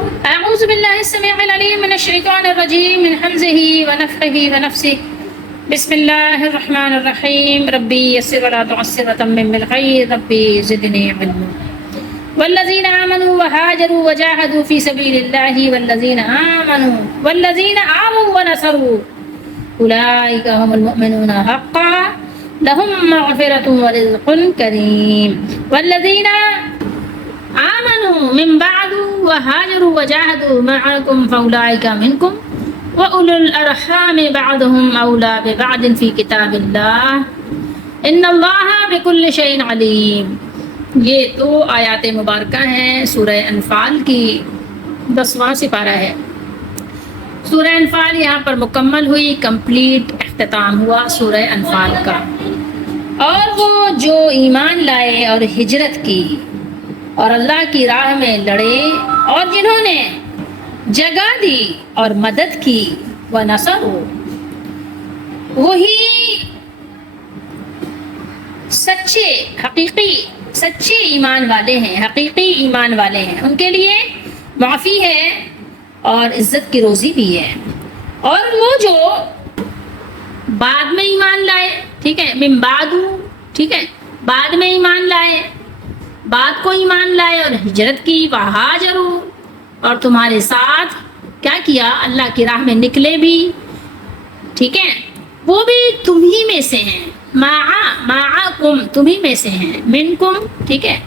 أعوذ بالله السميع العليم من الشيطان الرجيم من همزه ونفخه ونفسه. بسم الله الرحمن الرحيم. ربي يسر ولا تعسر وتمم بالخير. ربي زدني علما. والذين آمنوا وهاجروا وجاهدوا في سبيل الله والذين آووا ونصروا أولئك هم المؤمنون حقا لهم مغفرة ورزق كريم. والذين آمنوا من بعد وهاجروا وجاهدوا معكم فأولئك منكم وأولو الأرحام بعضهم أولى ببعض في كتاب الله إن الله بكل شيء عليم. یہ دو آیات مبارکہ ہیں سورہ انفال کی 10واں سپارہ ہے. سورہ انفال یہاں پر مکمل ہوئی، کمپلیٹ اختتام ہوا سورہ انفال کا. اور وہ جو ایمان لائے اور ہجرت کی اور اللہ کی راہ میں لڑے اور جنہوں نے جگہ دی اور مدد کی وَنَصَرُ، وہی سچے ایمان والے ہیں، حقیقی ایمان والے ہیں. ان کے لیے معافی ہے اور عزت کی روزی بھی ہے. اور وہ جو بعد میں ایمان لائے، ٹھیک ہے، من بعد، ٹھیک ہے، بعد میں ایمان لائے، بعد کو ایمان لائے اور ہجرت کی، وہاجروا، اور تمہارے ساتھ کیا کیا، اللہ کی راہ میں نکلے بھی، ٹھیک ہے، وہ بھی تمہیں میں سے ہیں. معکم، تمہیں میں سے ہیں. منکم، ٹھیک ہے،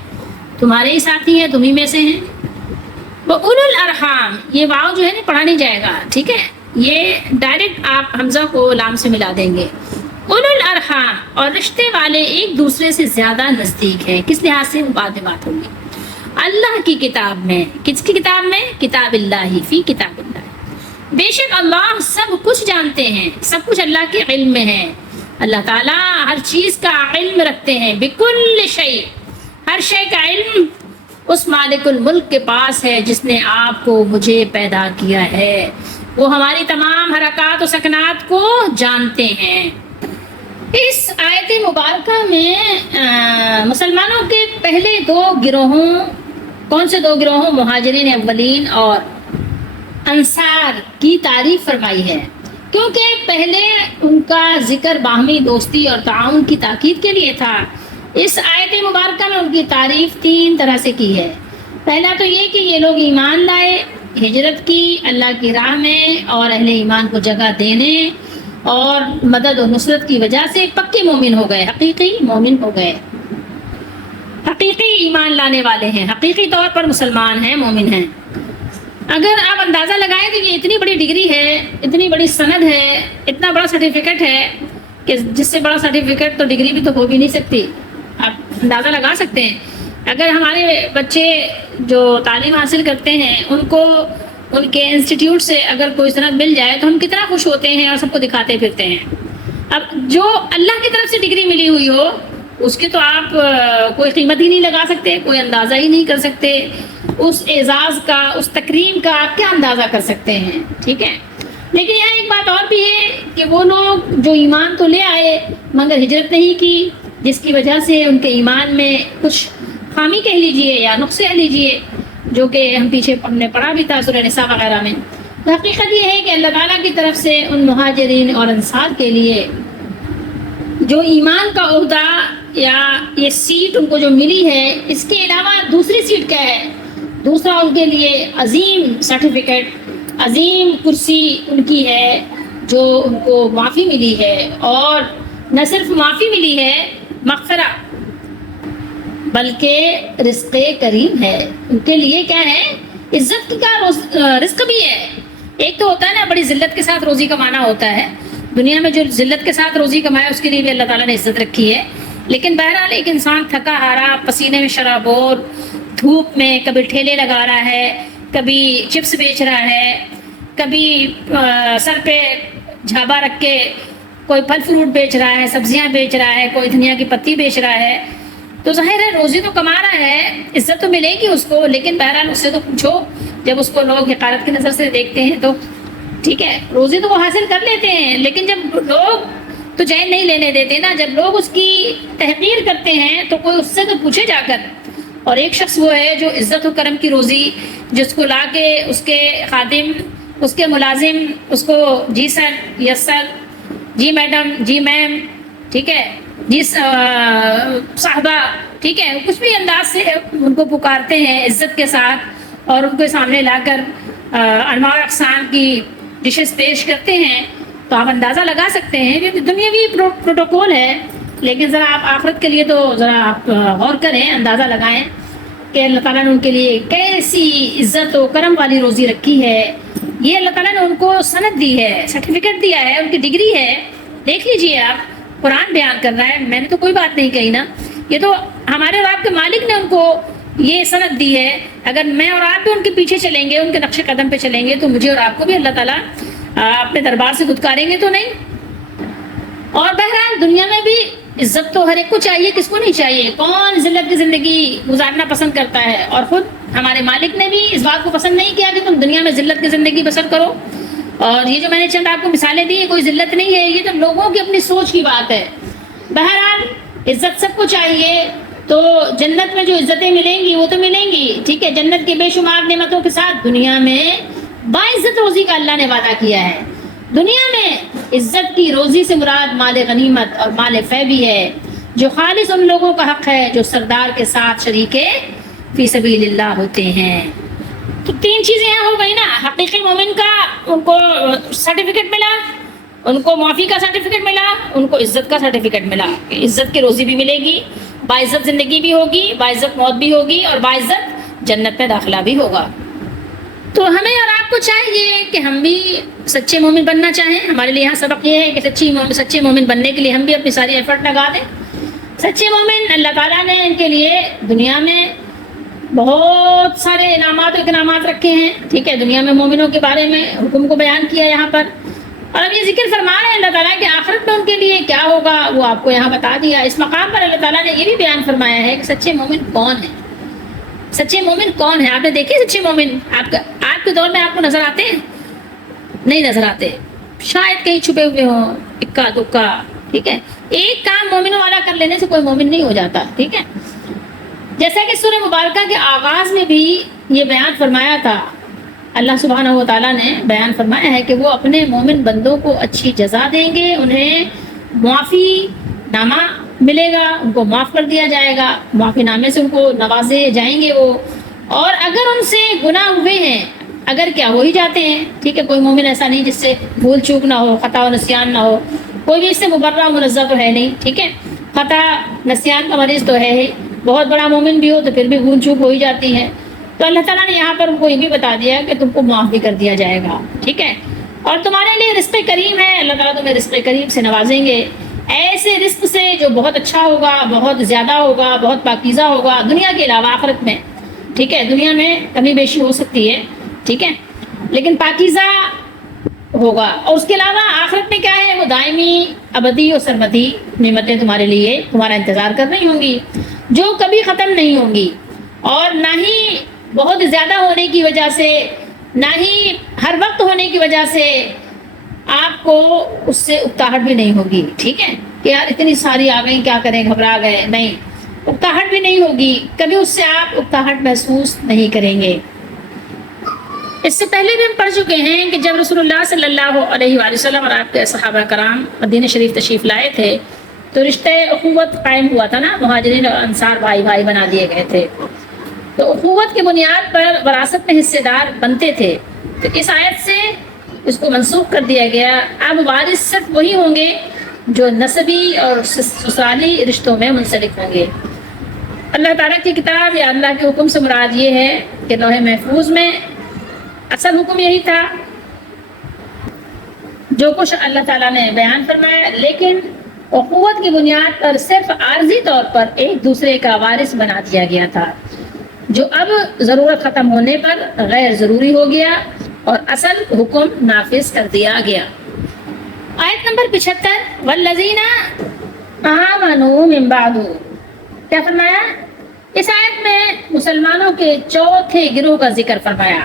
تمہارے ہی ساتھی ہیں، تمہیں میں سے ہیں. وہ اولو الارحام، یہ واو جو ہے نا پڑھا نہیں جائے گا، ٹھیک ہے، یہ ڈائریکٹ آپ حمزہ کو لام سے ملا دیں گے. اولو الارحام، اور رشتے والے ایک دوسرے سے زیادہ نزدیک ہیں. کس لحاظ سے؟ وہ بعد میں بات ہوگی. اللہ کی کتاب میں، کس کی کتاب میں؟ کتاب اللہ، فی کتاب اللہ. بے شک اللہ سب کچھ جانتے ہیں، سب کچھ اللہ کے علم میں ہے. اللہ تعالیٰ ہر چیز کا علم رکھتے ہیں. بکل شیء، ہر شے کا علم اس مالک الملک کے پاس ہے جس نے آپ کو مجھے پیدا کیا ہے. وہ ہماری تمام حرکات و سکنات کو جانتے ہیں. اس آیت مبارکہ میں مسلمانوں کے پہلے دو گروہوں، کون سے دو گروہوں؟ مہاجرین اولین اور انصار کی تعریف فرمائی ہے، کیونکہ پہلے ان کا ذکر باہمی دوستی اور تعاون کی تاکید کے لیے تھا. اس آیت مبارکہ میں ان کی تعریف تین طرح سے کی ہے. پہلا تو یہ کہ یہ لوگ ایمان لائے، ہجرت کی اللہ کی راہ میں اور اہل ایمان کو جگہ دینے اور مدد و نصرت کی وجہ سے پکے مومن ہو گئے، حقیقی مومن ہو گئے، حقیقی ایمان لانے والے ہیں، حقیقی طور پر مسلمان ہیں، مومن ہیں. اگر آپ اندازہ لگائیں تو یہ اتنی بڑی ڈگری ہے، اتنی بڑی سند ہے، اتنا بڑا سرٹیفکیٹ ہے کہ جس سے بڑا سرٹیفکیٹ تو ڈگری بھی تو ہو بھی نہیں سکتی. آپ اندازہ لگا سکتے ہیں. اگر ہمارے بچے جو تعلیم حاصل کرتے ہیں ان کو ان کے انسٹیٹیوٹ سے اگر کوئی سند مل جائے تو ہم کتنا خوش ہوتے ہیں اور سب کو دکھاتے پھرتے ہیں. اب جو اللہ کی طرف سے ڈگری ملی ہوئی ہو اس کی تو آپ کوئی قیمت ہی نہیں لگا سکتے، کوئی اندازہ ہی نہیں کر سکتے. اس اعزاز کا، اس تکریم کا آپ کیا اندازہ کر سکتے ہیں، ٹھیک ہے. لیکن یہاں ایک بات اور بھی ہے کہ وہ لوگ جو ایمان تو لے آئے مگر ہجرت نہیں کی، جس کی وجہ سے ان کے ایمان میں کچھ خامی کہہ لیجئے یا نقص کہہ لیجئے، جو کہ ہم پیچھے ہم نے پڑھا بھی تھا سورہ نساء وغیرہ میں. حقیقت یہ ہے کہ اللہ تعالیٰ کی طرف سے ان مہاجرین اور انصار کے لیے جو ایمان کا عہدہ یا یہ سیٹ ان کو جو ملی ہے، اس کے علاوہ دوسری سیٹ کیا ہے؟ دوسرا ان کے لیے عظیم سرٹیفکیٹ، عظیم کرسی ان کی ہے، جو ان کو معافی ملی ہے. اور نہ صرف معافی ملی ہے، مغفرہ، بلکہ رزق کریم ہے. ان کے لیے کیا ہے؟ عزت کا رزق بھی ہے. ایک تو ہوتا ہے نا بڑی ذلت کے ساتھ روزی کمانا ہوتا ہے، دنیا میں جو ذلت کے ساتھ روزی کمائے اس کے لیے بھی اللہ تعالیٰ نے عزت رکھی ہے. لیکن بہرحال ایک انسان تھکا ہارا، پسینے میں شرابور، دھوپ میں کبھی ٹھیلے لگا رہا ہے، کبھی چپس بیچ رہا ہے، کبھی سر پہ جھابا رکھ کے کوئی پھل فروٹ بیچ رہا ہے، سبزیاں بیچ رہا ہے، کوئی دھنیا کی پتی بیچ رہا ہے، تو ظاہر ہے روزی تو کما رہا ہے، عزت تو ملے گی اس کو. لیکن بہرحال اس سے تو پوچھو، جب اس کو لوگ حقارت کی نظر سے دیکھتے ہیں تو ٹھیک ہے، روزی تو وہ حاصل کر لیتے ہیں، لیکن جب لوگ تو چین نہیں لینے دیتے نا. جب لوگ اس کی تحقیر کرتے ہیں تو کوئی اس سے تو پوچھے جا کر اور ایک شخص وہ ہے جو عزت و کرم کی روزی، جس کو لا کے اس کے خادم، اس کے ملازم اس کو جی سر، یس سر، جی میڈم، جی میم، ٹھیک ہے، جی صاحبہ، ٹھیک ہے، کچھ بھی انداز سے ان کو پکارتے ہیں عزت کے ساتھ، اور ان کے سامنے لا کر انواع اقسام کی ڈشز پیش کرتے ہیں، تو آپ اندازہ لگا سکتے ہیں کہ دنیاوی پروٹوکول ہے، لیکن ذرا آپ آخرت کے لیے تو ذرا آپ غور کریں، اندازہ لگائیں کہ اللہ تعالیٰ نے ان کے لیے کیسی عزت و کرم والی روزی رکھی ہے۔ یہ اللہ تعالیٰ نے ان کو سند دی ہے، سرٹیفکیٹ دیا ہے، ان کی ڈگری ہے۔ دیکھ لیجیے آپ، قرآن بیان کر رہا ہے، میں نے تو کوئی بات نہیں کہی نا، یہ تو ہمارے اور آپ کے مالک نے ان کو یہ سند دی ہے۔ اگر میں اور آپ بھی ان کے پیچھے چلیں گے، ان کے نقش قدم پہ چلیں گے، تو مجھے اور آپ کو بھی اللہ تعالیٰ اپنے دربار سے دھتکاریں گے تو نہیں۔ اور بہرحال دنیا میں بھی عزت تو ہر ایک کو چاہیے، کس کو نہیں چاہیے؟ کون ذلت کی زندگی گزارنا پسند کرتا ہے؟ اور خود ہمارے مالک نے بھی اس بات کو پسند نہیں کیا کہ تم دنیا میں ذلت کی زندگی بسر کرو۔ اور یہ جو میں نے چند آپ کو مثالیں دی، کوئی ذلت نہیں ہے، یہ تو لوگوں کی اپنی سوچ کی بات ہے۔ بہرحال عزت سب کو چاہیے، تو جنت میں جو عزتیں ملیں گی وہ تو ملیں گی، ٹھیک ہے، جنت کے بے شمار نعمتوں کے ساتھ دنیا میں باعزت روزی کا اللہ نے وعدہ کیا ہے۔ دنیا میں عزت کی روزی سے مراد مال غنیمت اور مال فے بھی ہے، جو خالص ان لوگوں کا حق ہے جو سردار کے ساتھ شریک فی سبیل اللہ ہوتے ہیں۔ تو تین چیزیں یہاں ہو گئی نا، حقیقی مومن کا ان کو سرٹیفکیٹ ملا، ان کو معافی کا سرٹیفکیٹ ملا، ان کو عزت کا سرٹیفکیٹ ملا، کہ عزت کی روزی بھی ملے گی، باعزت زندگی بھی ہوگی، باعزت موت بھی ہوگی، اور باعزت جنت میں داخلہ بھی ہوگا۔ تو ہمیں اور آپ کو چاہیے کہ ہم بھی سچے مومن بننا چاہیں۔ ہمارے لیے یہاں سبق یہ ہے کہ سچے مومن بننے کے لیے ہم بھی اپنی ساری ایفرٹ لگا دیں۔ سچے مومن اللہ تعالیٰ نے ان کے لیے دنیا میں بہت سارے انعامات و اکرامات رکھے ہیں، ٹھیک ہے، دنیا میں مومنوں کے بارے میں حکم کو بیان کیا یہاں پر، اور اب یہ ذکر فرما رہے ہیں اللہ تعالیٰ کہ آخرت میں ان کے لیے کیا ہوگا وہ آپ کو یہاں بتا دیا۔ اس مقام پر اللہ تعالیٰ نے یہ بھی بیان فرمایا ہے کہ سچے مومن کون ہیں۔ سچے مومن کون ہیں؟ آپ نے دیکھے سچے مومن آپ کے دور میں آپ کو نظر آتے ہیں؟ نہیں نظر آتے، شاید کہیں چھپے ہوئے ہوں، اکا دکا، ٹھیک ہے۔ ایک کام مومنوں والا کر لینے سے کوئی مومن نہیں ہو جاتا، ٹھیک ہے۔ جیسا کہ سورہ مبارکہ کے آغاز میں بھی یہ بیان فرمایا تھا، اللہ سبحانہ و تعالیٰ نے بیان فرمایا ہے کہ وہ اپنے مومن بندوں کو اچھی جزا دیں گے، انہیں معافی نامہ ملے گا، ان کو معاف کر دیا جائے گا، معافی نامے سے ان کو نوازے جائیں گے وہ، اور اگر ان سے گناہ ہوئے ہیں، اگر کیا ہو ہی جاتے ہیں، ٹھیک ہے، کوئی مومن ایسا نہیں جس سے بھول چوک نہ ہو، خطا و نسیان نہ ہو، کوئی بھی اس سے مبرہ منزہ تو ہے نہیں، ٹھیک ہے، خطا نسیان کا مریض تو ہے ہی، بہت بڑا مومن بھی ہو تو پھر بھی بھول چوک ہو ہی جاتی ہے، تو اللہ تعالیٰ نے یہاں پر ان کو یہ بھی بتا دیا کہ تم کو معاف بھی کر دیا جائے گا، ٹھیک ہے۔ اور تمہارے لیے رزق کریم ہے، اللہ تعالیٰ تمہیں رزق کریم سے نوازیں گے، ایسے رزق سے جو بہت اچھا ہوگا، بہت زیادہ ہوگا، بہت پاکیزہ ہوگا، دنیا کے علاوہ آخرت میں، ٹھیک ہے، دنیا میں کمی بیشی ہو سکتی ہے، ٹھیک ہے، لیکن پاکیزہ ہوگا، اور اس کے علاوہ آخرت میں کیا ہے، وہ دائمی ابدی اور سرمدی نعمتیں تمہارے لیے تمہارا انتظار کر رہی ہوں گی، جو کبھی ختم نہیں ہوں گی، اور نہ ہی بہت زیادہ ہونے کی وجہ سے، نہ ہی ہر وقت ہونے کی وجہ سے آپ کو اس سے اکتاہٹ بھی نہیں ہوگی، ٹھیک ہے، کہ یار اتنی ساری آ گئیں کیا کریں، گھبرا گئے، نہیں، اکتاہٹ بھی نہیں ہوگی، کبھی اس سے آپ اکتاہٹ محسوس نہیں کریں گے۔ اس سے پہلے بھی ہم پڑھ چکے ہیں کہ جب رسول اللہ صلی اللہ علیہ وآلہ وسلم اور آپ کے صحابہ کرام مدینہ شریف تشریف لائے تھے تو رشتہ اخوت قائم ہوا تھا نا، مہاجرین اور انصار بھائی بھائی بنا دیے گئے تھے، تو اخوت کی بنیاد پر وراثت میں حصے دار بنتے تھے، تو اس آیت سے اس کو منسوخ کر دیا گیا، اب وارث صرف وہی ہوں گے جو نسبی اور سسرالی رشتوں میں منسلک ہوں گے۔ اللہ تعالیٰ کی کتاب یا اللہ کے حکم سے مراد یہ ہے کہ لوح محفوظ میں اصل حکم یہی تھا جو کچھ اللہ تعالیٰ نے بیان فرمایا، لیکن اخوت کی بنیاد پر صرف عارضی طور پر ایک دوسرے کا وارث بنا دیا گیا تھا، جو اب ضرورت ختم ہونے پر غیر ضروری ہو گیا اور اصل حکم نافذ کر دیا گیا۔ آیت نمبر 75 والذین آمنوا من بعد، کیا فرمایا؟ اس آیت میں مسلمانوں کے چوتھے گروہ کا ذکر فرمایا،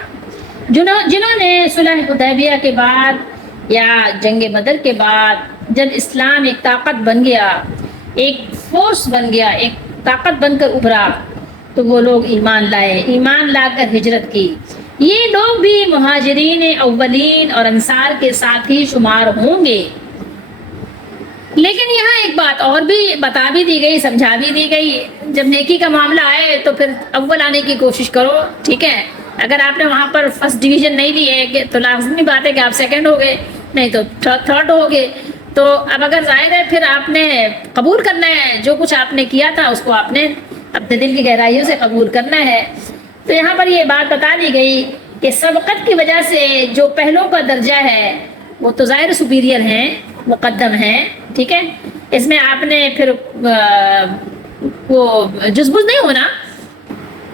جنہوں نے صلح حدیبیہ کے بعد یا جنگ بدر کے بعد جب اسلام ایک طاقت بن گیا، ایک فورس بن گیا، ایک طاقت بن کر ابھرا، تو وہ لوگ ایمان لائے، ایمان لا کر ہجرت کی، یہ لوگ بھی مہاجرین اولین اور انصار کے ساتھ ہی شمار ہوں گے۔ لیکن یہاں ایک بات اور بھی بتا بھی دی گئی، سمجھا بھی دی گئی، جب نیکی کا معاملہ آئے تو پھر اول آنے کی کوشش کرو، ٹھیک ہے؟ اگر آپ نے وہاں پر فرسٹ ڈویژن نہیں لی ہے تو لازمی بات ہے کہ آپ سیکنڈ ہو گئے، نہیں تو تھرڈ ہو گئے۔ تو اب اگر ظاہر ہے پھر آپ نے قبول کرنا ہے، جو کچھ آپ نے کیا تھا اس کو آپ نے اپنے دل کی گہرائیوں سے قبول کرنا ہے۔ تو یہاں پر یہ بات بتا دی گئی کہ سبقت کی وجہ سے جو پہلوں کا درجہ ہے وہ تو ظاہر سپیریئر ہیں، مقدم ہیں، ٹھیک ہے؟ اس میں آپ نے پھر وہ جزبز نہیں ہونا،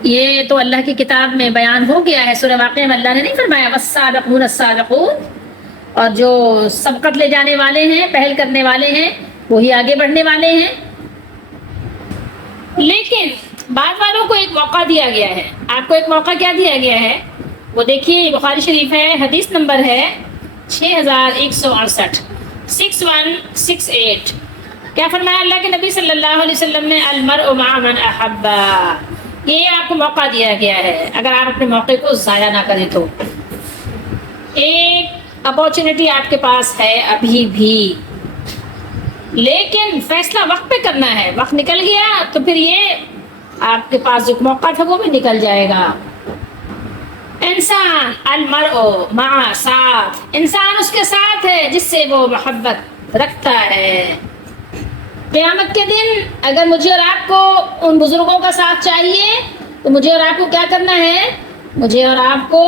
یہ تو اللہ کی کتاب میں بیان ہو گیا ہے، سورہ واقعہ میں اللہ نے نہیں فرمایا والسابقون السابقون، اور جو سبقت لے جانے والے ہیں، پہل کرنے والے ہیں، وہی آگے بڑھنے والے ہیں۔ لیکن بعض والوں کو ایک موقع دیا گیا ہے، آپ کو ایک موقع کیا دیا گیا ہے وہ دیکھیے، بخاری شریف ہے، حدیث نمبر ہے 6168 6168۔ کیا فرمایا اللہ کے نبی صلی اللہ علیہ وسلم نے؟ المرء مع من احبا، یہ آپ کو موقع دیا گیا ہے، اگر آپ اپنے موقع کو ضائع نہ کریں تو ایک اپارچونٹی آپ کے پاس ہے ابھی بھی، لیکن فیصلہ وقت پہ کرنا ہے، وقت نکل گیا تو پھر یہ آپ کے پاس جو موقع تھا وہ بھی نکل جائے گا۔ انسان المرء مع، ساتھ، انسان اس کے ساتھ ہے جس سے وہ محبت رکھتا ہے۔ قیامت کے دن اگر مجھے اور آپ کو ان بزرگوں کا ساتھ چاہیے تو مجھے اور آپ کو کیا کرنا ہے؟ مجھے اور آپ کو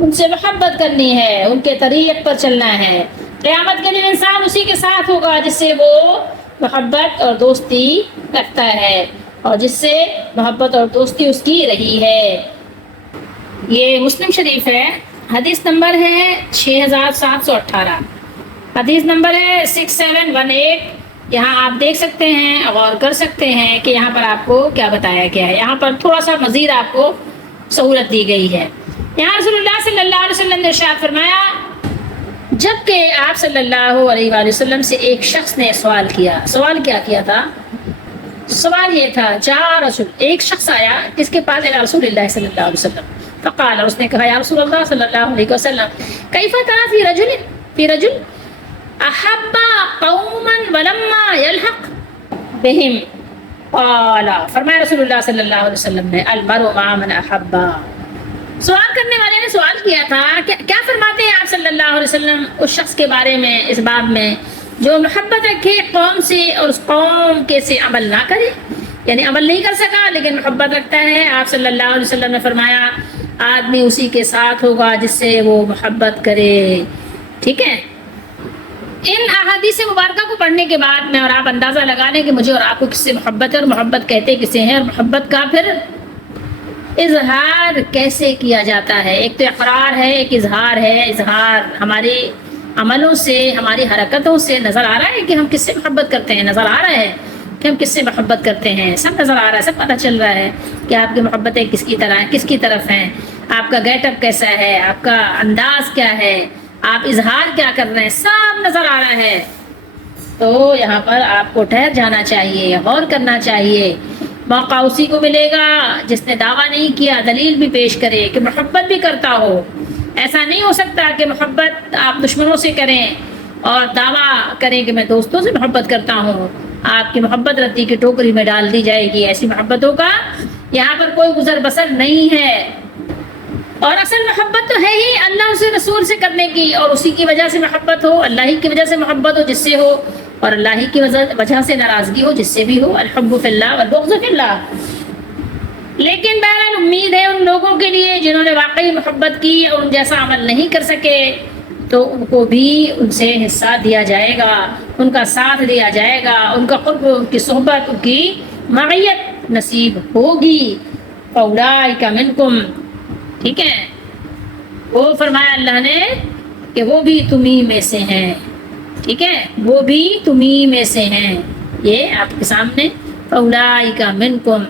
ان سے محبت کرنی ہے، ان کے طریق پر چلنا ہے۔ قیامت کے دن انسان اسی کے ساتھ ہوگا جس سے وہ محبت اور دوستی رکھتا ہے، اور جس سے محبت اور دوستی اس کی رہی ہے۔ یہ مسلم شریف ہے، حدیث نمبر ہے 6718، حدیث نمبر ہے 6718۔ یہاں آپ دیکھ سکتے ہیں، غور کر سکتے ہیں کہ یہاں پر آپ کو کیا بتایا گیا ہے، یہاں پر تھوڑا سا مزید آپ کو سہولت دی گئی ہے۔ یہاں رسول اللہ صلی اللہ علیہ وسلم نے ارشاد فرمایا، جب کہ آپ صلی اللہ علیہ وآلہ وسلم سے ایک شخص نے سوال کیا، سوال کیا کیا تھا؟ سوال یہ تھا، جاء رسول، ایک شخص آیا کس کے پاس؟ الى رسول اللہ صلی اللہ علیہ وسلم، فقال، اس نے کہا یا رسول اللہ صلی اللہ علیہ وسلم، کیف ترى فی رجل احب قوما ولما يلحق بهم، قال، فرمایا رسول اللہ صلی اللہ علیہ وسلم نے، المرء مع من احب۔ سوال کرنے والے نے سوال کیا تھا، کیا فرماتے ہیں آپ صلی اللہ علیہ وسلم اس شخص کے بارے میں، اس باب میں جو محبت رکھے قوم سے اور اس قوم کے سے عمل نہ کرے، یعنی عمل نہیں کر سکا لیکن محبت رکھتا ہے؟ آپ صلی اللہ علیہ وسلم نے فرمایا آدمی اسی کے ساتھ ہوگا جس سے وہ محبت کرے، ٹھیک ہے؟ ان احادیث مبارکہ کو پڑھنے کے بعد میں اور آپ اندازہ لگا لیں کہ مجھے اور آپ کو کس سے محبت ہے، اور محبت کہتے کسے ہیں، اور محبت کا پھر اظہار کیسے کیا جاتا ہے۔ ایک تو اقرار ہے، ایک اظہار ہے۔ اظہار ہمارے عملوں سے، ہماری حرکتوں سے نظر آ رہا ہے کہ ہم کس سے محبت کرتے ہیں، نظر آ رہا ہے کہ ہم کس سے محبت کرتے ہیں، سب نظر آ رہا ہے، سب پتہ چل رہا ہے کہ آپ کی محبتیں کس کی طرح ہیں، کس کی طرف ہیں، آپ کا گیٹ اپ کیسا ہے، آپ کا انداز کیا ہے، آپ اظہار کیا کر رہے ہیں، سب نظر آ رہا ہے۔ تو یہاں پر آپ کو ٹھہر جانا چاہیے، غور کرنا چاہیے۔ موقع اسی کو ملے گا جس نے دعویٰ نہیں کیا، دلیل بھی پیش کرے کہ محبت بھی کرتا ہو۔ ایسا نہیں ہو سکتا کہ محبت آپ دشمنوں سے کریں اور دعویٰ کریں کہ میں دوستوں سے محبت کرتا ہوں، آپ کی محبت ردی کی ٹوکری میں ڈال دی جائے گی۔ ایسی محبتوں کا یہاں پر کوئی گزر بسر نہیں ہے، اور اصل محبت تو ہے ہی اللہ سے رسول سے کرنے کی، اور اسی کی وجہ سے محبت ہو، اللہ ہی کی وجہ سے محبت ہو جس سے ہو، اور اللہ ہی کی وجہ سے ناراضگی ہو جس سے بھی ہو، الحب فی اللہ والبغض فی اللہ۔ لیکن بہرحال امید ہے ان لوگوں کے لیے جنہوں نے واقعی محبت کی اور ان جیسا عمل نہیں کر سکے، تو ان کو بھی ان سے حصہ دیا جائے گا، ان کا ساتھ دیا جائے گا، ان کا قرب، ان کی صحبت، ان کی معیت نصیب ہوگی۔ فَأُولَٰئِکَ مِنکم، ٹھیک ہے؟ وہ فرمایا اللہ نے کہ وہ بھی تمہیں میں سے ہیں، ٹھیک ہے؟ وہ بھی تمہیں میں سے ہیں، یہ آپ کے سامنے فَأُولَٰئِکَ مِنکم۔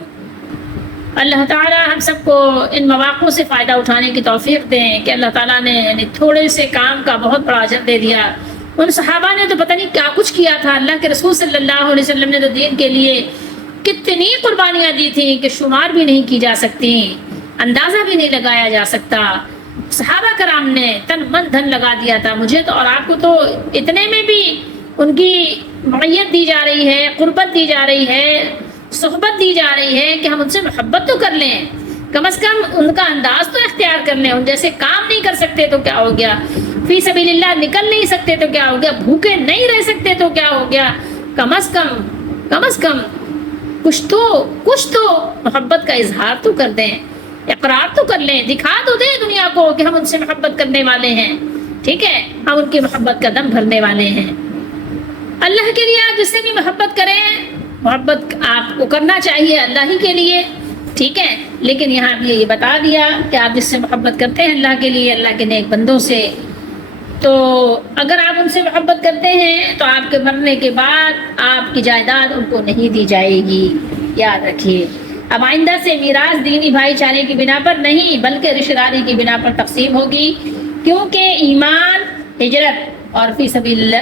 اللہ تعالیٰ ہم سب کو ان مواقع سے فائدہ اٹھانے کی توفیق دیں کہ اللہ تعالیٰ نے یعنی تھوڑے سے کام کا بہت بڑا اجر دے دیا۔ ان صحابہ نے تو پتہ نہیں کیا کچھ کیا تھا، اللہ کے رسول صلی اللہ علیہ وسلم نے تو دین کے لیے کتنی قربانیاں دی تھیں کہ شمار بھی نہیں کی جا سکتی، اندازہ بھی نہیں لگایا جا سکتا۔ صحابہ کرام نے تن من دھن لگا دیا تھا۔ مجھے تو اور آپ کو تو اتنے میں بھی ان کی معیت دی جا رہی ہے، قربت دی جا رہی ہے، صحبت دی جا رہی ہے کہ ہم ان سے محبت تو کر لیں، کم از کم ان کا انداز تو اختیار کر لیں۔ ان جیسے کام نہیں کر سکتے تو کیا ہو گیا، فی سبیل اللہ نکل نہیں سکتے تو کیا ہو گیا، بھوکے نہیں رہ سکتے تو کیا ہو گیا، کم از کم کچھ تو محبت کا اظہار تو کر دیں، اقرار تو کر لیں، دکھا تو دیں دنیا کو کہ ہم ان سے محبت کرنے والے ہیں، ٹھیک ہے، ہم ان کی محبت کا دم بھرنے والے ہیں۔ اللہ کے لیے آپ جس سے بھی محبت کریں، محبت آپ کو کرنا چاہیے اللہ ہی کے لیے، ٹھیک ہے، لیکن یہاں بھی یہ بتا دیا کہ آپ جس سے محبت کرتے ہیں اللہ کے لیے، اللہ کے نیک بندوں سے، تو اگر آپ ان سے محبت کرتے ہیں تو آپ کے مرنے کے بعد آپ کی جائیداد ان کو نہیں دی جائے گی، یاد رکھیے۔ اب آئندہ سے میراث دینی بھائی چارے کی بنا پر نہیں بلکہ رشتہ داری کی بنا پر تقسیم ہوگی، کیونکہ ایمان، ہجرت اور فی سبیل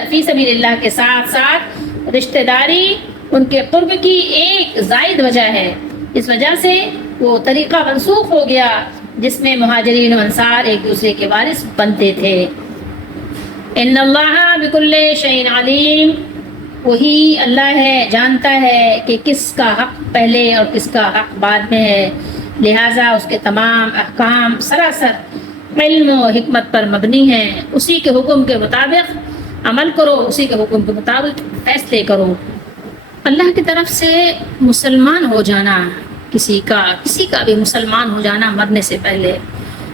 اللہ کے ساتھ ساتھ رشتہ داری ان کے قرب کی ایک زائد وجہ ہے۔ اس وجہ سے وہ طریقہ منسوخ ہو گیا جس میں مہاجرین و انصار ایک دوسرے کے وارث بنتے تھے۔ ان اللہ بکل شیء علیم، وہی اللہ ہے، جانتا ہے کہ کس کا حق پہلے اور کس کا حق بعد میں ہے، لہٰذا اس کے تمام احکام سراسر علم و حکمت پر مبنی ہیں۔ اسی کے حکم کے مطابق عمل کرو، اسی کے حکم کے مطابق فیصلے کرو۔ اللہ کی طرف سے مسلمان ہو جانا، کسی کا بھی مسلمان ہو جانا مرنے سے پہلے،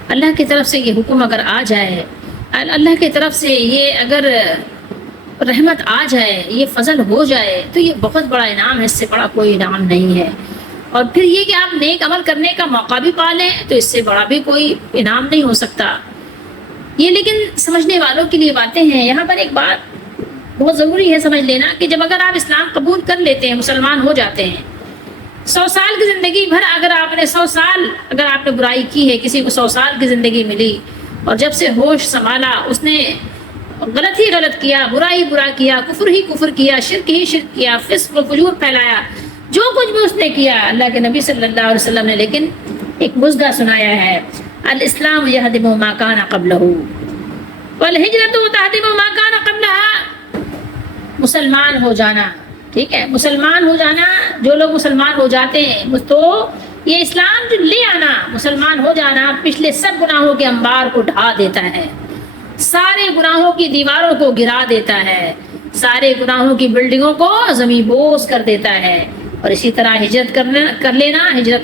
اللہ کی طرف سے یہ حکم اگر آ جائے، اللہ کی طرف سے یہ اگر رحمت آ جائے، یہ فضل ہو جائے، تو یہ بہت بڑا انعام ہے، اس سے بڑا کوئی انعام نہیں ہے۔ اور پھر یہ کہ آپ نیک عمل کرنے کا موقع بھی پا لیں تو اس سے بڑا بھی کوئی انعام نہیں ہو سکتا۔ یہ لیکن سمجھنے والوں کے لیے باتیں ہیں۔ یہاں پر ایک بات بہت ضروری ہے سمجھ لینا کہ جب اگر آپ اسلام قبول کر لیتے ہیں، مسلمان ہو جاتے ہیں، 100 سال کی زندگی بھر اگر آپ نے 100 سال اگر آپ نے برائی کی ہے، کسی کو 100 سال کی زندگی ملی اور جب سے ہوش سنبھالا اس نے غلط ہی غلط کیا، برا ہی برا کیا، کفر ہی کفر کیا، شرک ہی شرک کیا، فسق و فجور پھیلایا، جو کچھ بھی اس نے کیا، اللہ کے نبی صلی اللہ علیہ وسلم نے لیکن ایک مژدہ سنایا ہے، الاسلام یہدم ما کان قبلہ والہجرۃ تہدم ما کان قبلہا۔ مسلمان ہو جانا، ٹھیک ہے، مسلمان ہو جانا، جو لوگ مسلمان ہو جاتے ہیں تو یہ اسلام جو لے آنا، مسلمان ہو جانا پچھلے سب گناہوں کے انبار کو ڈھا دیتا ہے، سارے گناہوں کی دیواروں کو گرا دیتا ہے، سارے گناہوں کی بلڈنگوں کو زمین بوس کر دیتا ہے۔ اور اسی طرح ہجرت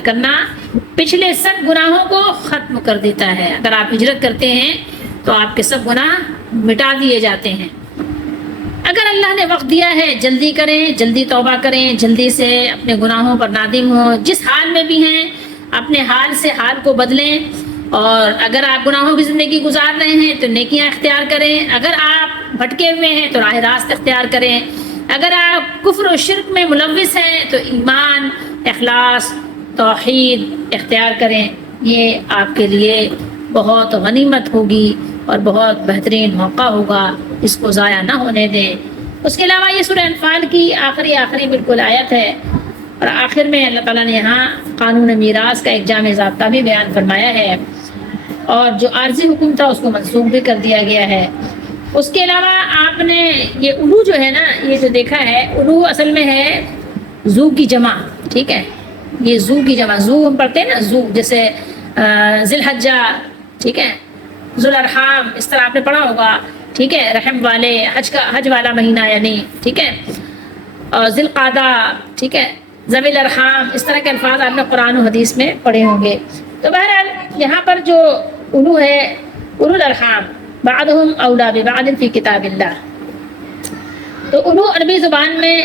کرنا پچھلے سب گناہوں کو ختم کر دیتا ہے۔ اگر آپ ہجرت کرتے ہیں تو آپ کے سب گناہ مٹا دیے جاتے ہیں۔ اگر اللہ نے وقت دیا ہے جلدی کریں، جلدی توبہ کریں، جلدی سے اپنے گناہوں پر نادم ہوں، جس حال میں بھی ہیں اپنے حال سے حال کو بدلیں، اور اگر آپ گناہوں کی زندگی گزار رہے ہیں تو نیکیاں اختیار کریں، اگر آپ بھٹکے ہوئے ہیں تو راہ راست اختیار کریں، اگر آپ کفر و شرک میں ملوث ہیں تو ایمان، اخلاص، توحید اختیار کریں۔ یہ آپ کے لیے بہت غنیمت ہوگی اور بہت بہترین موقع ہوگا، اس کو ضائع نہ ہونے دیں۔ اس کے علاوہ یہ سورہ انفال کی آخری بالکل آیت ہے، اور آخر میں اللہ تعالیٰ نے یہاں قانون میراث کا ایک جامع ضابطہ بھی بیان فرمایا ہے، اور جو عارضی حکم تھا اس کو منسوخ بھی کر دیا گیا ہے۔ اس کے علاوہ آپ نے یہ الو جو ہے نا، یہ جو دیکھا ہے، الو اصل میں ہے زو کی جمع، ٹھیک ہے، یہ زو کی جمع، زو ہم پڑھتے ہیں نا، زو جیسے ذی الحجہ، ٹھیک ہے، ذو الارحام، اس طرح آپ نے پڑھا ہوگا، ٹھیک ہے، رحم والے، حج والا مہینہ یعنی، ٹھیک ہے، اور ذی القعدہ، ٹھیک ہے، ذوی الارحام، اس طرح کے الفاظ آپ نے قرآن و حدیث میں پڑھے ہوں گے۔ تو بہرحال یہاں پر جو الو ہے، اولو الارحام بعضهم اولا ببعض فی کتاب اللہ، تو الو عربی زبان میں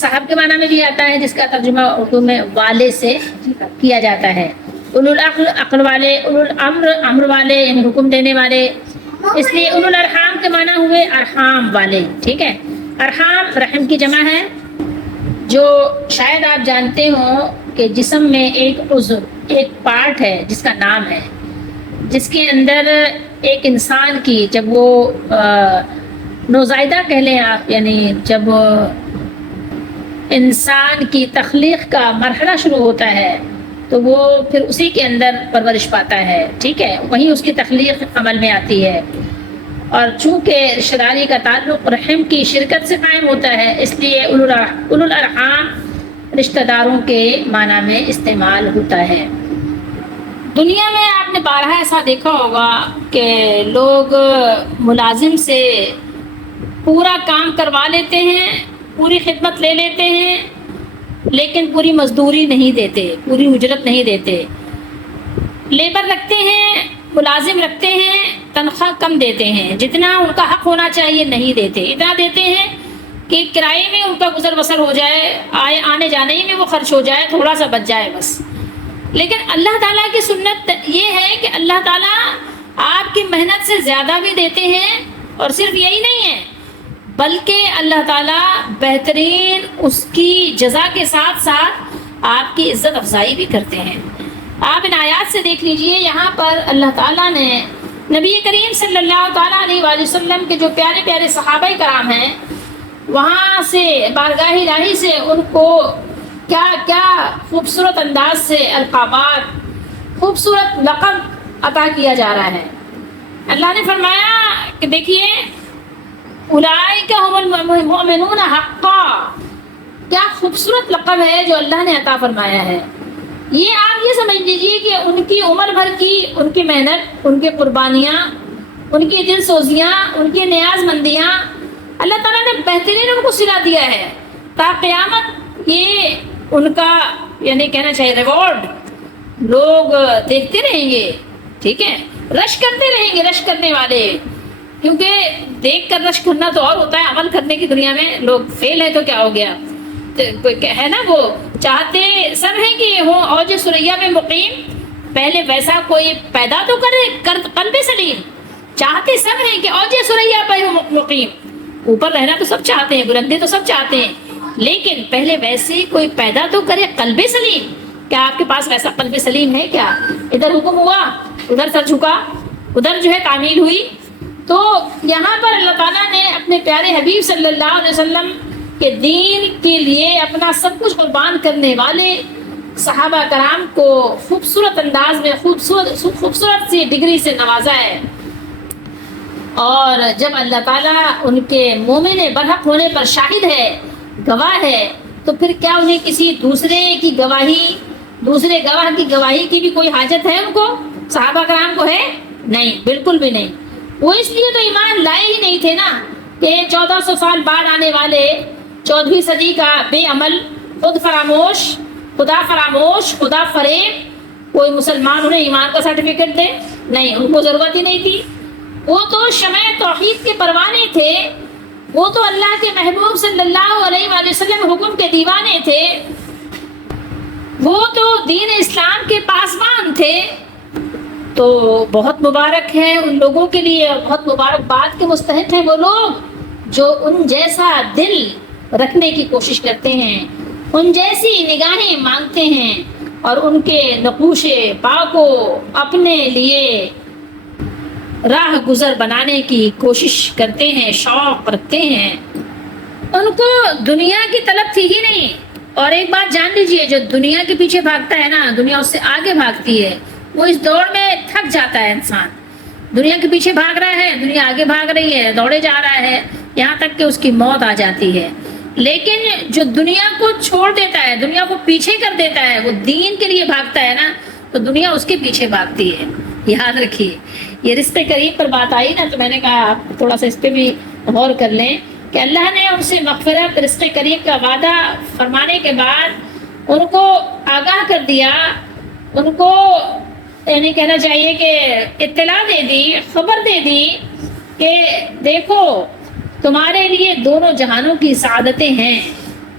صاحب کے معنی میں بھی آتا ہے، جس کا ترجمہ اردو میں والے سے کیا جاتا ہے۔ اولو العقل، عقل والے، اولو الامر، امر والے یعنی حکم دینے والے، اس لیے اولو الارحام کے معنی ہوئے ارحام والے، ٹھیک ہے۔ ارحام رحم کی جمع ہے، جو شاید آپ جانتے ہوں کہ جسم میں ایک عضو، ایک پارٹ ہے جس کا نام ہے، جس کے اندر ایک انسان کی جب وہ نوزائیدہ کہہ لیں آپ، یعنی جب انسان کی تخلیق کا مرحلہ شروع ہوتا ہے تو وہ پھر اسی کے اندر پرورش پاتا ہے، ٹھیک ہے، وہیں اس کی تخلیق عمل میں آتی ہے۔ اور چونکہ رشتہ داری کا تعلق رحم کی شرکت سے قائم ہوتا ہے، اس لیے اولو الارحام رشتہ داروں کے معنی میں استعمال ہوتا ہے۔ دنیا میں آپ نے بارہا ایسا دیکھا ہوگا کہ لوگ ملازم سے پورا کام کروا لیتے ہیں، پوری خدمت لے لیتے ہیں، لیکن پوری مزدوری نہیں دیتے، پوری اجرت نہیں دیتے۔ لیبر رکھتے ہیں، ملازم رکھتے ہیں، تنخواہ کم دیتے ہیں، جتنا ان کا حق ہونا چاہیے نہیں دیتے، اتنا دیتے ہیں کہ کرائے میں ان کا گزر بسر ہو جائے، آنے جانے ہی میں وہ خرچ ہو جائے، تھوڑا سا بچ جائے بس۔ لیکن اللہ تعالیٰ کی سنت یہ ہے کہ اللہ تعالیٰ آپ کی محنت سے زیادہ بھی دیتے ہیں، اور صرف یہی نہیں ہے بلکہ اللہ تعالیٰ بہترین اس کی جزا کے ساتھ ساتھ آپ کی عزت افزائی بھی کرتے ہیں۔ آپ ان آیات سے دیکھ لیجئے، یہاں پر اللہ تعالیٰ نے نبی کریم صلی اللہ تعالیٰ علیہ وآلہ وسلم کے جو پیارے پیارے صحابہ کرام ہیں، وہاں سے بارگاہ الہی سے ان کو کیا کیا خوبصورت انداز سے القابات، خوبصورت لقب عطا کیا جا رہا ہے۔ اللہ نے فرمایا کہ دیکھیے اولئک هم المؤمنون حقا، کیا خوبصورت لقب ہے جو اللہ نے عطا فرمایا ہے۔ یہ آپ یہ سمجھ لیجیے کہ ان کی عمر بھر کی ان کی محنت، ان کی قربانیاں، ان کی دل سوزیاں، ان کی نیاز مندیاں اللہ تعالیٰ نے بہترین ان کو صلہ دیا ہے، تا قیامت یہ ان کا یعنی کہنا چاہیے ریوارڈ لوگ دیکھتے رہیں گے، ٹھیک ہے، رش کرتے رہیں گے، رش کرنے والے، کیونکہ دیکھ کر رش کرنا تو اور ہوتا ہے، عمل کرنے کی دنیا میں لوگ فیل ہے تو کیا ہو گیا، ہے نا، وہ چاہتے سب ہیں کہ ہو اوج سریا میں مقیم، پہلے ویسا کوئی پیدا تو کرے قلب سلیم، چاہتے سب ہیں کہ اوج سریا پہ ہو مقیم، اوپر رہنا تو سب چاہتے ہیں، بلندی تو سب چاہتے ہیں، لیکن پہلے ویسے کوئی پیدا تو کرے قلب سلیم۔ کیا آپ کے پاس ویسا قلب سلیم ہے کیا؟ ادھر حکم ہوا، ادھر سر جھکا، ادھر جو ہے تعمیل ہوئی۔ تو یہاں پر اللہ تعالیٰ نے اپنے پیارے حبیب صلی اللہ علیہ وسلم کے دین کے لیے اپنا سب کچھ قربان کرنے والے صحابہ کرام کو خوبصورت انداز میں خوبصورت سی ڈگری سے نوازا ہے، اور جب اللہ تعالیٰ ان کے مومن برحق ہونے پر شاہد ہے، گواہ ہے، تو پھر کیا انہیں کسی دوسرے گواہ کی گواہی کی بھی کوئی حاجت ہے؟ ان کو صحابہ کرام کو ہے؟ نہیں، بالکل بھی نہیں۔ وہ اس لیے تو ایمان لائے ہی نہیں تھے نا کہ 1400 سال بعد آنے والے 14ویں صدی کا بے عمل، خود فراموش، خدا فراموش، خدا فریب کوئی مسلمان انہیں ایمان کا سرٹیفکیٹ دے؟ نہیں، ان کو ضرورت ہی نہیں تھی۔ وہ تو شمع توحید کے پروانے تھے، وہ تو اللہ کے محبوب صلی اللہ علیہ وآلہ وسلم حکم کے دیوانے تھے، وہ تو دین اسلام کے پاسبان تھے۔ تو بہت مبارک ہے ان لوگوں کے لیے، بہت مبارکباد کے مستحق ہیں وہ لوگ جو ان جیسا دل رکھنے کی کوشش کرتے ہیں، ان جیسی نگاہیں مانگتے ہیں، اور ان کے نقوش پا کو اپنے لیے راہ گزر بنانے کی کوشش کرتے ہیں، شوق رکھتے ہیں۔ ان کو دنیا کی طلب تھی ہی نہیں۔ اور ایک بات جان لیجئے، جو دنیا کے پیچھے بھاگتا ہے نا، دنیا اس سے آگے بھاگتی ہے، وہ اس دوڑ میں تھک جاتا ہے۔ انسان دنیا کے پیچھے بھاگ رہا ہے، دنیا آگے بھاگ رہی ہے، دوڑے جا رہا ہے، یہاں تک کہ اس کی موت آ جاتی ہے۔ لیکن جو دنیا کو چھوڑ دیتا ہے، دنیا کو پیچھے کر دیتا ہے، وہ دین کے لیے بھاگتا ہے نا، تو دنیا اس کے پیچھے بھاگتی ہے۔ یاد رکھیے، یہ رشتے قریب پر بات آئی نا، تو میں نے کہا آپ تھوڑا سا اس پہ بھی غور کر لیں کہ اللہ نے ان سے مغفرت، رشتے قریب کا وعدہ فرمانے کے بعد ان کو آگاہ کر دیا، ان کو یعنی کہنا چاہیے کہ اطلاع دے دی، خبر دے دی کہ دیکھو تمہارے لیے دونوں جہانوں کی سعادتیں ہیں،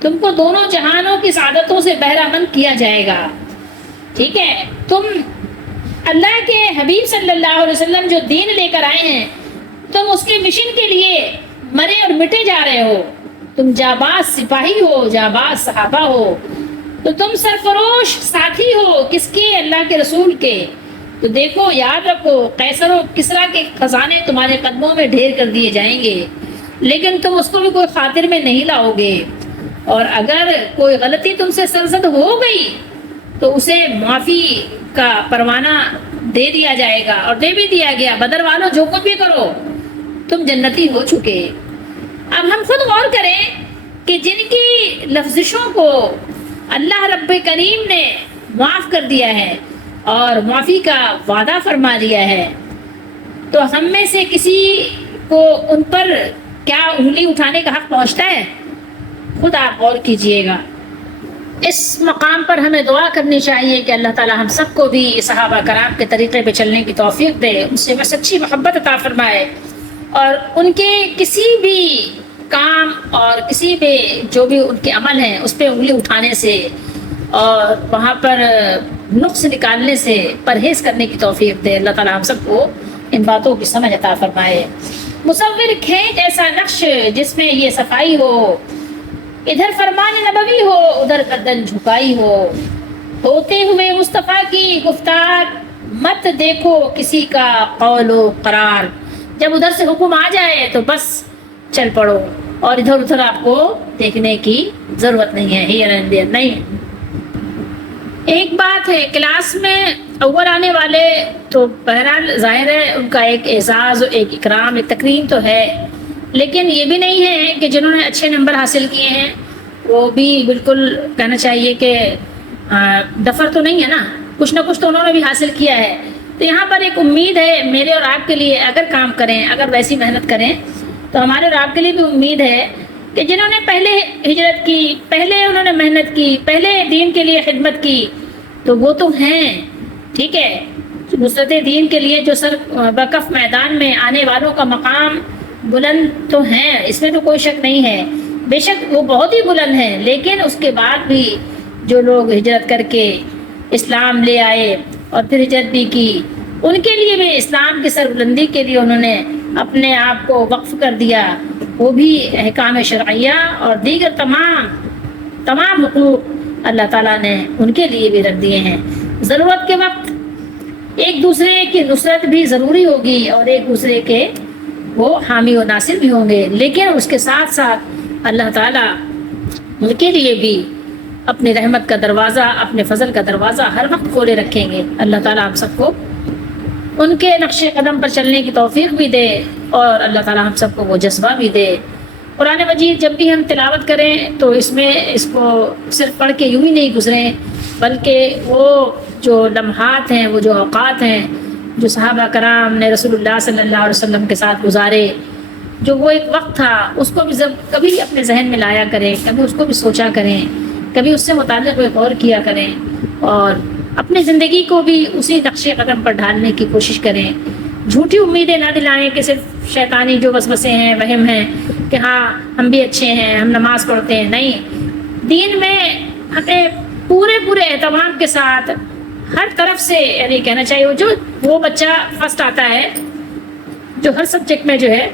تم کو دونوں جہانوں کی سعادتوں سے بہرہ مند کیا جائے گا، ٹھیک ہے؟ تم اللہ کے حبیب صلی اللہ علیہ وسلم جو دین لے کر آئے ہیں، تم اس کے مشن کے لیے مرے اور مٹے جا رہے ہو، تم جاباز سپاہی ہو، جاباز صحابہ ہو، تو تم سرفروش ساتھی ہو کس کے؟ اللہ کے رسول کے۔ تو دیکھو، یاد رکھو، قیصر و کسریٰ کے خزانے تمہارے قدموں میں ڈھیر کر دیے جائیں گے، لیکن تم اس کو بھی کوئی خاطر میں نہیں لاؤ گے۔ اور اگر کوئی غلطی تم سے سرزد ہو گئی تو اسے معافی کا پروانہ دے دیا جائے گا، اور دے بھی دیا گیا۔ بدر والوں جو کچھ بھی کرو تم جنتی ہو چکے۔ اب ہم خود غور کریں کہ جن کی لفزشوں کو اللہ رب کریم نے معاف کر دیا ہے اور معافی کا وعدہ فرما دیا ہے، تو ہم میں سے کسی کو ان پر کیا انگلی اٹھانے کا حق پہنچتا ہے؟ خود آپ غور کیجئے گا۔ اس مقام پر ہمیں دعا کرنی چاہیے کہ اللہ تعالی ہم سب کو بھی صحابہ کرام کے طریقے پہ چلنے کی توفیق دے، ان سے بس اچھی محبت عطا فرمائے، اور ان کے کسی بھی کام اور کسی بھی جو بھی ان کے عمل ہیں اس پہ انگلی اٹھانے سے اور وہاں پر نقص نکالنے سے پرہیز کرنے کی توفیق دے۔ اللہ تعالیٰ ہم سب کو ان باتوں کی سمجھ عطا فرمائے۔ مصور کھینچ ایسا نقش جس میں یہ صفائی ہو، ادھر فرمان نبوی ہو ادھر گردن جھکائی ہو، ہوتے ہوئے مصطفیٰ کی گفتار مت دیکھو کسی کا قول و قرار۔ جب ادھر سے حکم آ جائے تو بس چل پڑو، اور ادھر ادھر آپ کو دیکھنے کی ضرورت نہیں ہے، ہیئر اینڈ دیئر نہیں۔ ایک بات ہے، کلاس میں اول آنے والے تو بہرحال ظاہر ہے ان کا ایک اعزاز، ایک اکرام، ایک تکریم تو ہے، لیکن یہ بھی نہیں ہے کہ جنہوں نے اچھے نمبر حاصل کیے ہیں وہ بھی بالکل کہنا چاہیے کہ دفر تو نہیں ہے نا، کچھ نہ کچھ تو انہوں نے بھی حاصل کیا ہے۔ تو یہاں پر ایک امید ہے میرے اور آپ کے لیے، اگر کام کریں، اگر ویسی محنت کریں تو ہمارے اور آپ کے لیے بھی امید ہے کہ جنہوں نے پہلے ہجرت کی، پہلے انہوں نے محنت کی، پہلے دین کے لیے خدمت کی، تو وہ تو ہیں، ٹھیک ہے، نصرت دین کے لیے جو سر بکف میدان میں آنے والوں کا مقام بلند تو ہیں، اس میں تو کوئی شک نہیں ہے، بے شک وہ بہت ہی بلند ہیں، لیکن اس کے بعد بھی جو لوگ ہجرت کر کے اسلام لے آئے اور پھر ہجرت بھی کی، ان کے لیے بھی اسلام کی سربلندی کے لیے انہوں نے اپنے آپ کو وقف کر دیا، وہ بھی احکام شرعیہ اور دیگر تمام حقوق اللہ تعالیٰ نے ان کے لیے بھی رکھ دیے ہیں۔ ضرورت کے وقت ایک دوسرے کی نصرت بھی ضروری ہوگی اور ایک دوسرے کے وہ حامی و ناصر بھی ہوں گے، لیکن اس کے ساتھ ساتھ اللہ تعالیٰ ان کے لیے بھی اپنی رحمت کا دروازہ، اپنے فضل کا دروازہ ہر وقت کھولے رکھیں گے۔ اللہ تعالیٰ ہم سب کو ان کے نقش قدم پر چلنے کی توفیق بھی دے، اور اللہ تعالیٰ ہم سب کو وہ جذبہ بھی دے۔ قرآن مجید جب بھی ہم تلاوت کریں تو اس کو صرف پڑھ کے یوں ہی نہیں گزریں، بلکہ وہ جو لمحات ہیں، وہ جو اوقات ہیں جو صحابہ کرام نے رسول اللہ صلی اللہ علیہ وسلم کے ساتھ گزارے، جو وہ ایک وقت تھا، اس کو بھی کبھی اپنے ذہن میں لایا کریں، کبھی اس کو بھی سوچا کریں، کبھی اس سے متعلق کوئی غور کیا کریں، اور اپنی زندگی کو بھی اسی نقش قدم پر ڈھالنے کی کوشش کریں۔ جھوٹی امیدیں نہ دلائیں کہ صرف شیطانی جو وسوسے ہیں، وہم ہیں کہ ہاں ہم بھی اچھے ہیں، ہم نماز پڑھتے ہیں، نہیں، دین میں ہمیں پورے اہتمام کے ساتھ ہر طرف سے، یعنی کہنا چاہیے وہ بچہ فرسٹ آتا ہے جو ہر سبجیکٹ میں جو ہے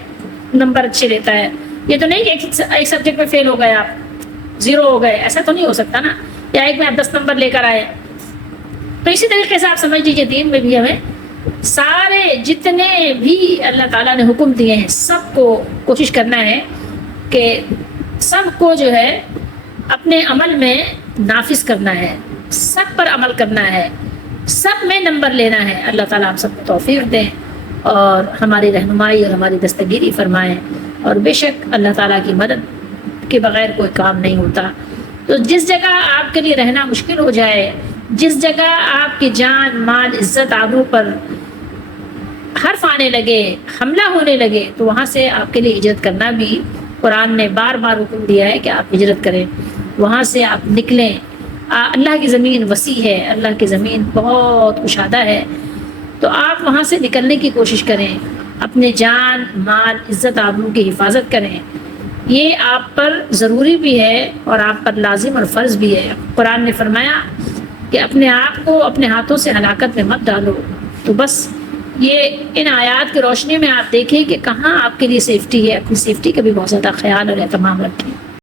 نمبر اچھے لیتا ہے، یہ تو نہیں کہ ایک سبجیکٹ میں فیل ہو گئے آپ 0 ہو گئے، ایسا تو نہیں ہو سکتا نا، یا ایک میں آپ 10 نمبر لے کر آئے۔ تو اسی طریقے سے آپ سمجھ لیجیے دین میں بھی ہمیں سارے جتنے بھی اللہ تعالیٰ نے حکم دیے ہیں سب کو کوشش کرنا ہے کہ سب کو جو ہے اپنے عمل میں نافذ کرنا ہے، سب پر عمل کرنا ہے، سب میں نمبر لینا ہے۔ اللہ تعالیٰ ہم سب کو توفیق دیں اور ہماری رہنمائی اور ہماری دستگیری فرمائیں، اور بے شک اللہ تعالیٰ کی مدد کے بغیر کوئی کام نہیں ہوتا۔ تو جس جگہ آپ کے لیے رہنا مشکل ہو جائے، جس جگہ آپ کی جان، مال، عزت، آبرو پر حرف آنے لگے، حملہ ہونے لگے، تو وہاں سے آپ کے لیے ہجرت کرنا بھی قرآن نے بار بار حکم دیا ہے کہ آپ ہجرت کریں، وہاں سے آپ نکلیں۔ اللہ کی زمین وسیع ہے، اللہ کی زمین بہت کشادہ ہے، تو آپ وہاں سے نکلنے کی کوشش کریں، اپنے جان، مال، عزت، آبرو کی حفاظت کریں، یہ آپ پر ضروری بھی ہے اور آپ پر لازم اور فرض بھی ہے۔ قرآن نے فرمایا کہ اپنے آپ کو اپنے ہاتھوں سے ہلاکت میں مت ڈالو۔ تو بس یہ ان آیات کی روشنی میں آپ دیکھیں کہ کہاں آپ کے لیے سیفٹی ہے، اپنی سیفٹی کا بھی بہت زیادہ خیال اور اہتمام رکھیں۔